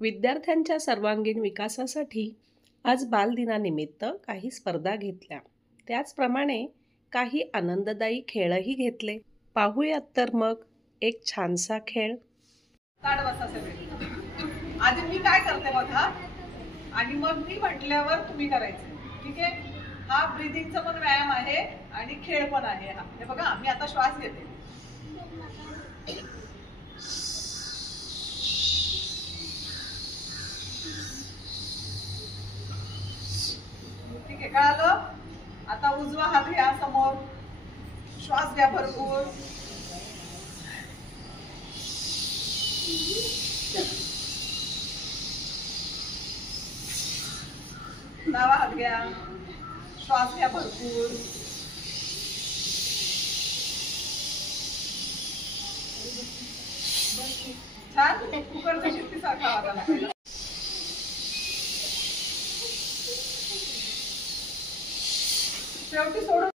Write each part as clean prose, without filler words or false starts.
विद्यार्थ्यांच्या सर्वांगीण विकासासाठी आज बालदिनानिमित्त काही स्पर्धा घेतल्या. त्याचप्रमाणे काही आनंददायी खेळही घेतले. पाहूयात तर मग एक छानसा खेळ. ताट बसा सगळे. आधी मी काय करते बघा आणि मग मी म्हटल्यावर तुम्ही करायचे. ठीक आहे? हा ब्रीदिंगचा पण व्यायाम आहे आणि खेळ पण आहे. हा हे बघा, मी आता श्वास घेते. ठीक आहे, कळालं? आता उजवा हात घ्या समोर, श्वास घ्या भरपूर. डावा हात घ्या, श्वास घ्या भरपूर. छान, कुकरच्या शिट्टीसारखा आवाज आला. शेवटी सोडून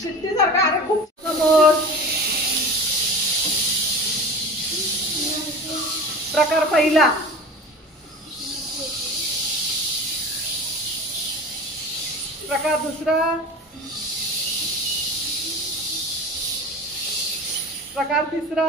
शिट्टीसारखा. अरे खूप समोर. प्रकार पहिला. प्रकार दुसरा. प्रकार तिसरा.